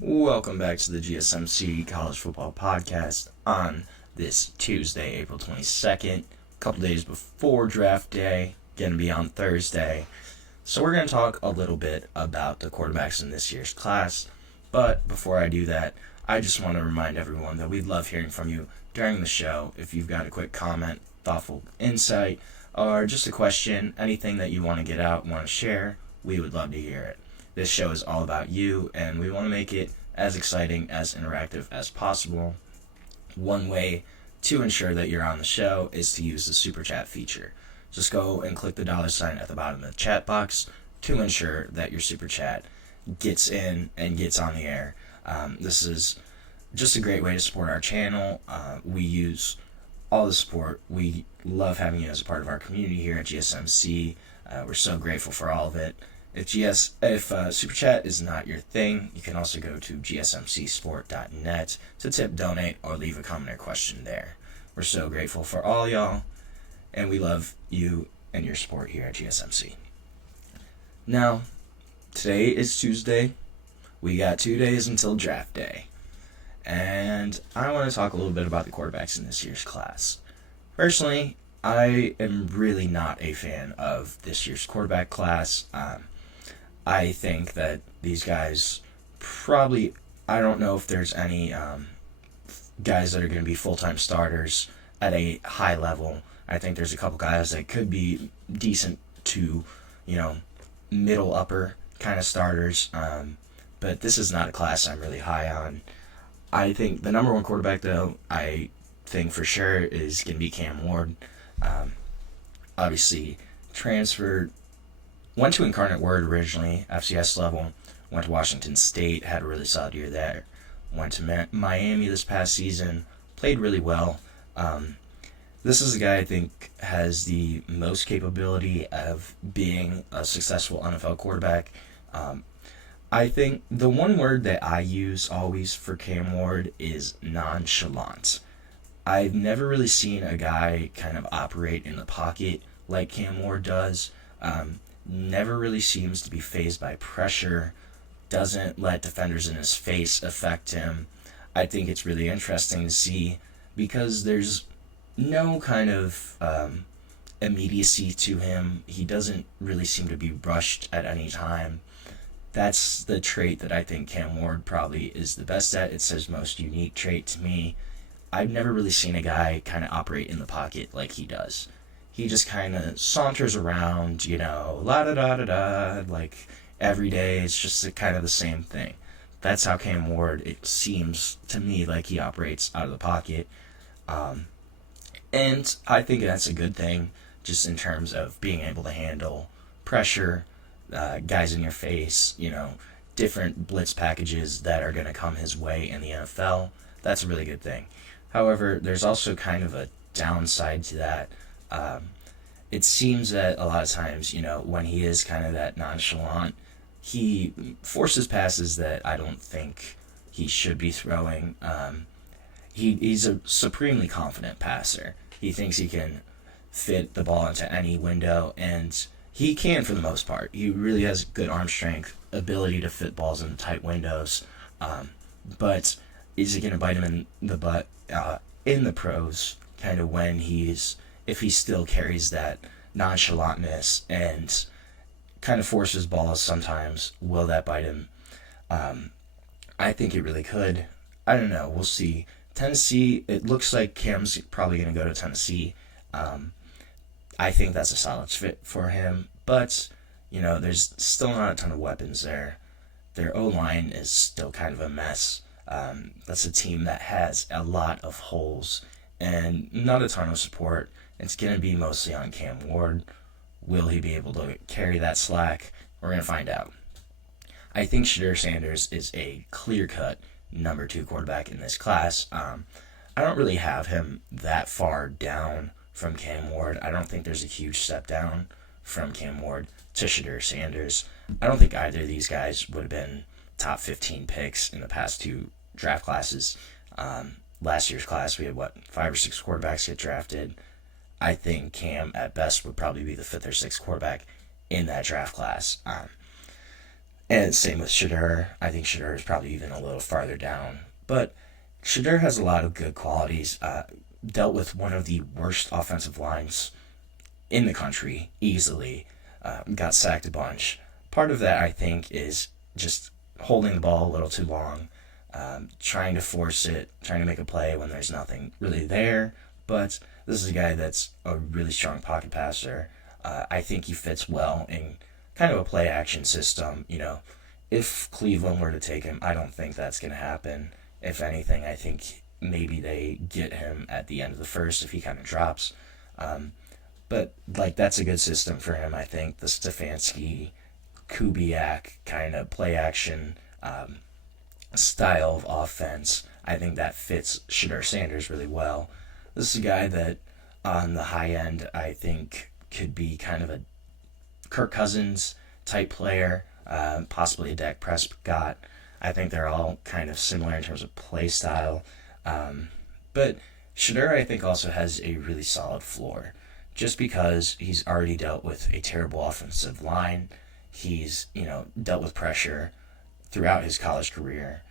Welcome back to the GSMC College Football Podcast on this Tuesday, April 22nd, a couple days before draft day, going to be on Thursday. So we're going to talk a little bit about the quarterbacks in this year's class, but before I do that, I just want to remind everyone that we'd love hearing from you during the show. If you've got a quick comment, thoughtful insight, or just a question, anything that you want to get out, want to share, we would love to hear it. This show is all about you, and we want to make it as exciting, as interactive as possible. One way to ensure that you're on the show is to use the Super Chat feature. Just go and click the $ at the bottom of the chat box to ensure that your Super Chat gets in and gets on the air. This is just a great way to support our channel. We use all the support. We love having you as a part of our community here at GSMC. We're so grateful for all of it. If Super Chat is not your thing, you can also go to GSMCSportsNetwork to tip, donate, or leave a comment or question there. We're so grateful for all y'all, and we love you and your support here at GSMC. Now, today is Tuesday. We got 2 days until draft day, and I want to talk a little bit about the quarterbacks in this year's class. Personally, I am really not a fan of this year's quarterback class. I think that these guys I don't know if there's any guys that are going to be full-time starters at a high level. I think there's a couple guys that could be decent to, middle upper kind of starters. But this is not a class I'm really high on. I think the number one quarterback, though, I think for sure is going to be Cam Ward. Obviously, went to Incarnate Word originally, FCS level, went to Washington State, had a really solid year there, went to Miami this past season, played really well. This is a guy I think has the most capability of being a successful NFL quarterback. I think the one word that I use always for Cam Ward is nonchalant. I've never really seen a guy kind of operate in the pocket like Cam Ward does. Never really seems to be fazed by pressure, doesn't let defenders in his face affect him. I think it's really interesting to see because there's no kind of immediacy to him. He doesn't really seem to be rushed at any time. That's the trait that I think Cam Ward probably is the best at. It's his most unique trait to me. I've never really seen a guy kind of operate in the pocket like he does. He just kind of saunters around, la-da-da-da-da, like every day. It's just kind of the same thing. That's how Cam Ward, it seems to me like he operates out of the pocket. And I think that's a good thing, just in terms of being able to handle pressure, guys in your face, different blitz packages that are going to come his way in the NFL. That's a really good thing. However, there's also kind of a downside to that. It seems that a lot of times, when he is kind of that nonchalant, he forces passes that I don't think he should be throwing. He's a supremely confident passer. He thinks he can fit the ball into any window, and he can for the most part. He really has good arm strength, ability to fit balls in tight windows. But is it going to bite him in the butt in the pros, kind of if he still carries that nonchalantness and kind of forces balls sometimes, will that bite him? I think it really could. I don't know. We'll see. Tennessee, it looks like Cam's probably going to go to Tennessee. I think that's a solid fit for him. But, there's still not a ton of weapons there. Their O-line is still kind of a mess. That's a team that has a lot of holes and not a ton of support. It's going to be mostly on Cam Ward. Will he be able to carry that slack? We're going to find out. I think Shedeur Sanders is a clear-cut number 2 quarterback in this class. I don't really have him that far down from Cam Ward. I don't think there's a huge step down from Cam Ward to Shedeur Sanders. I don't think either of these guys would have been top 15 picks in the past 2 draft classes. Last year's class, we had 5 or 6 quarterbacks get drafted. I think Cam, at best, would probably be the 5th or 6th quarterback in that draft class. And same with Shedeur. I think Shedeur is probably even a little farther down. But Shedeur has a lot of good qualities. Dealt with one of the worst offensive lines in the country easily. Got sacked a bunch. Part of that, I think, is just holding the ball a little too long, trying to force it, trying to make a play when there's nothing really there. But this is a guy that's a really strong pocket passer. I think he fits well in kind of a play action system. If Cleveland were to take him, I don't think that's going to happen. If anything, I think maybe they get him at the end of the first if he kind of drops. But that's a good system for him, I think. The Stefanski, Kubiak kind of play action style of offense, I think that fits Shedeur Sanders really well. This is a guy that on the high end, I think could be kind of a Kirk Cousins type player, possibly a Dak Prescott. I think they're all kind of similar in terms of play style. But Shedeur, I think, also has a really solid floor. Just because he's already dealt with a terrible offensive line, he's, dealt with pressure throughout his college career.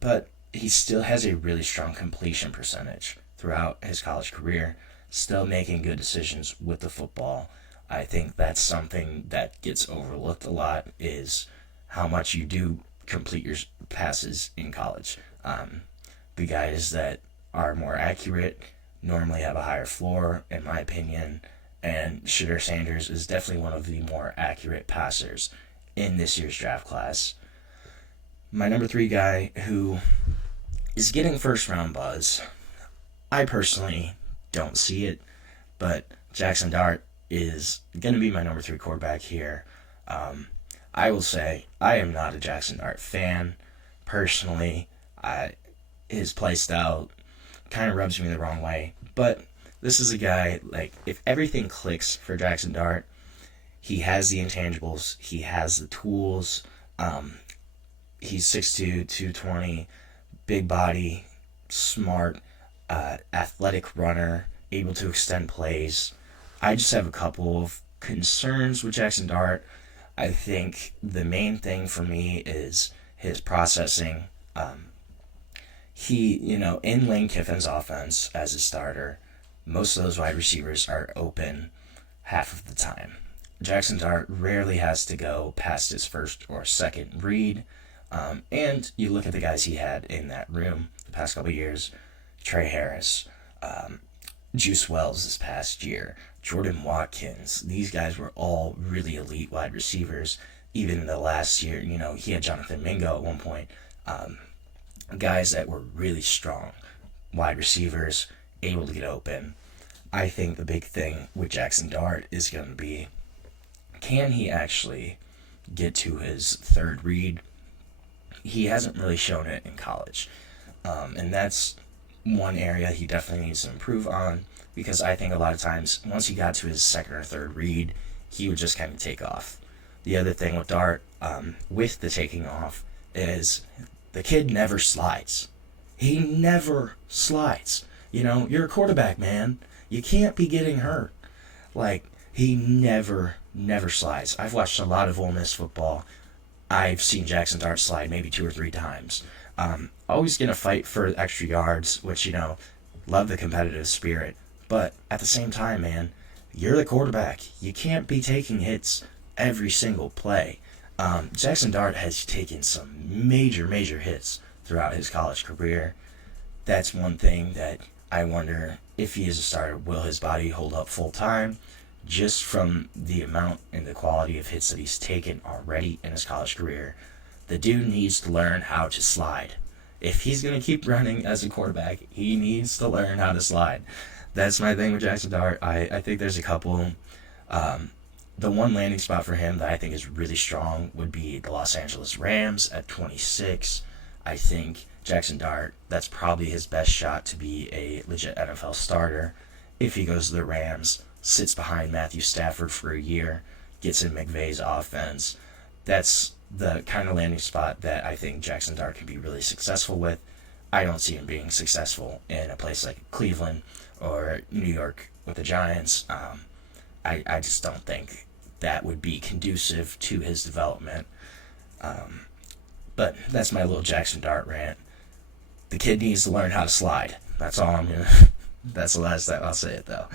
But he still has a really strong completion percentage throughout his college career, still making good decisions with the football. I think that's something that gets overlooked a lot, is how much you do complete your passes in college. The guys that are more accurate normally have a higher floor, in my opinion, and Shedeur Sanders is definitely one of the more accurate passers in this year's draft class. My number 3 guy who is getting first round buzz, I personally don't see it, but Jaxson Dart is going to be my number 3 quarterback here. I will say I am not a Jaxson Dart fan. Personally, his play style kind of rubs me the wrong way. But this is a guy, if everything clicks for Jaxson Dart, he has the intangibles, he has the tools. He's 6'2", 220, big body, smart, athletic runner, able to extend plays. I just have a couple of concerns with Jaxson Dart. I think the main thing for me is his processing. He, in Lane Kiffin's offense as a starter, most of those wide receivers are open half of the time. Jaxson Dart rarely has to go past his first or second read. And you look at the guys he had in that room the past couple of years, Trey Harris, Juice Wells this past year, Jordan Watkins. These guys were all really elite wide receivers. Even in the last year, he had Jonathan Mingo at one point. Guys that were really strong wide receivers, able to get open. I think the big thing with Jaxson Dart is going to be, can he actually get to his third read? He hasn't really shown it in college. And that's one area he definitely needs to improve on, because I think a lot of times once he got to his second or third read, he would just kind of take off. The other thing with Dart, with the taking off, is the kid never slides. He never slides. You're a quarterback, man. You can't be getting hurt. He never slides. I've watched a lot of Ole Miss football. I've seen Jaxson Dart slide maybe 2 or 3 times. Always going to fight for extra yards, which, love the competitive spirit. But at the same time, man, you're the quarterback. You can't be taking hits every single play. Jaxson Dart has taken some major hits throughout his college career. That's one thing that I wonder, if he is a starter, will his body hold up full time? Just from the amount and the quality of hits that he's taken already in his college career, the dude needs to learn how to slide. If he's going to keep running as a quarterback, he needs to learn how to slide. That's my thing with Jaxson Dart. I think there's a couple. The one landing spot for him that I think is really strong would be the Los Angeles Rams at 26. I think Jaxson Dart, that's probably his best shot to be a legit NFL starter. If he goes to the Rams, sits behind Matthew Stafford for a year, gets in McVay's offense, that's the kind of landing spot that I think Jaxson Dart can be really successful with. I don't see him being successful in a place like Cleveland or New York with the Giants. I just don't think that would be conducive to his development. But that's my little Jaxson Dart rant. The kid needs to learn how to slide. That's all I'm gonna. That's the last time I'll say it though.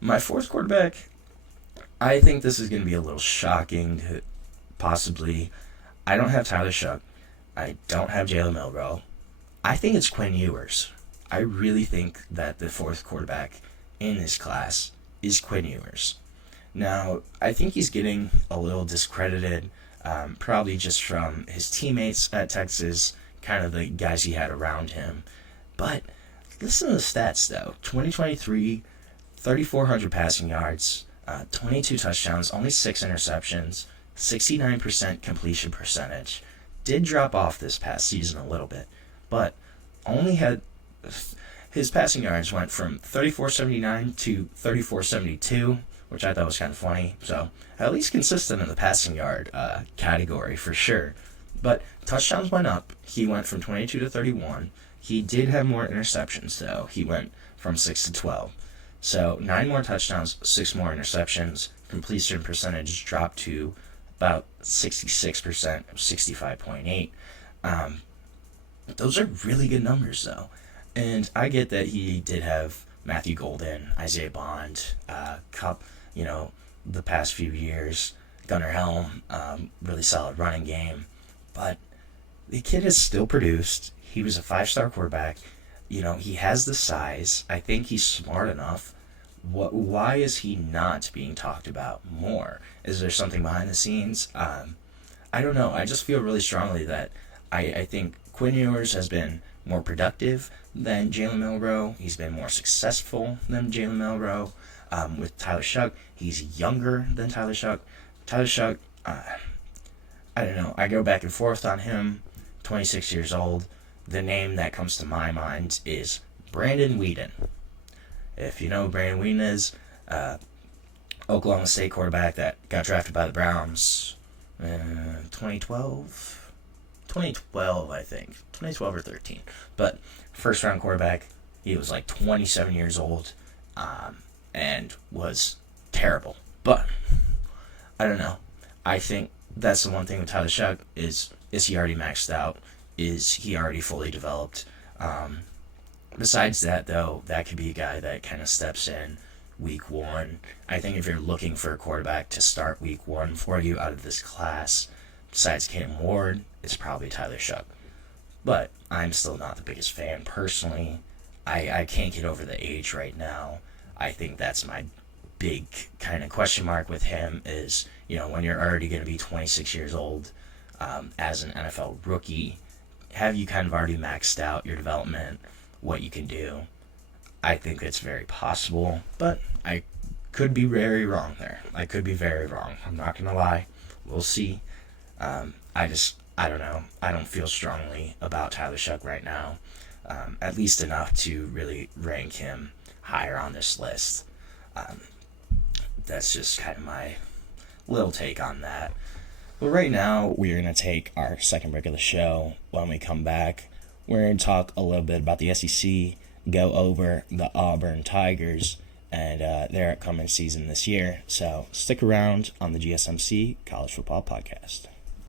My fourth quarterback, I think this is gonna be a little shocking. Possibly, I don't have Tyler Shough. I don't have Jalen Milroe. I think it's Quinn Ewers. I really think that the fourth quarterback in this class is Quinn Ewers. Now, I think he's getting a little discredited, probably just from his teammates at Texas, kind of the guys he had around him. But listen to the stats, though. 2023, 3,400 passing yards, 22 touchdowns, only 6 interceptions, 69% completion percentage. Did drop off this past season a little bit, but only had his passing yards went from 3,479 to 3,472, which I thought was kind of funny. So at least consistent in the passing yard category for sure. But touchdowns went up. He went from 22 to 31. He did have more interceptions though. He went from 6 to 12. So 9 more touchdowns, 6 more interceptions. Completion percentage dropped to about 66%, 65.8. Those are really good numbers, though. And I get that he did have Matthew Golden, Isaiah Bond, Cup, the past few years, Gunnar Helm, really solid running game. But the kid has still produced. He was a 5-star quarterback. He has the size. I think he's smart enough. Why is he not being talked about more? Is there something behind the scenes? I don't know. I just feel really strongly that I think Quinn Ewers has been more productive than Jalen Milroe. He's been more successful than Jalen Milroe. With Tyler Shough, he's younger than Tyler Shough. Tyler Shough, I don't know. I go back and forth on him. 26 years old. The name that comes to my mind is Brandon Weeden. If you know who Brandon Weeden is, Oklahoma State quarterback that got drafted by the Browns 2012, I think. 2012 or 13. But first round quarterback, he was like 27 years old and was terrible. But I don't know. I think that's the one thing with Tyler Shough is he already maxed out? Is he already fully developed? Besides that, though, that could be a guy that kind of steps in week 1. I think if you're looking for a quarterback to start week 1 for you out of this class, besides Cam Ward, it's probably Tyler Shough. But I'm still not the biggest fan personally. I can't get over the age right now. I think that's my big kind of question mark with him is, when you're already going to be 26 years old as an NFL rookie, have you kind of already maxed out your development, what you can do? I think it's very possible, but I could be very wrong there. I could be very wrong. I'm not going to lie. We'll see. I don't know. I don't feel strongly about Tyler Shough right now, at least enough to really rank him higher on this list. That's just kind of my little take on that. But right now, we're going to take our second break of the show. When we come back, we're going to talk a little bit about the SEC, go over the Auburn Tigers and their upcoming season this year. So stick around on the GSMC College Football Podcast.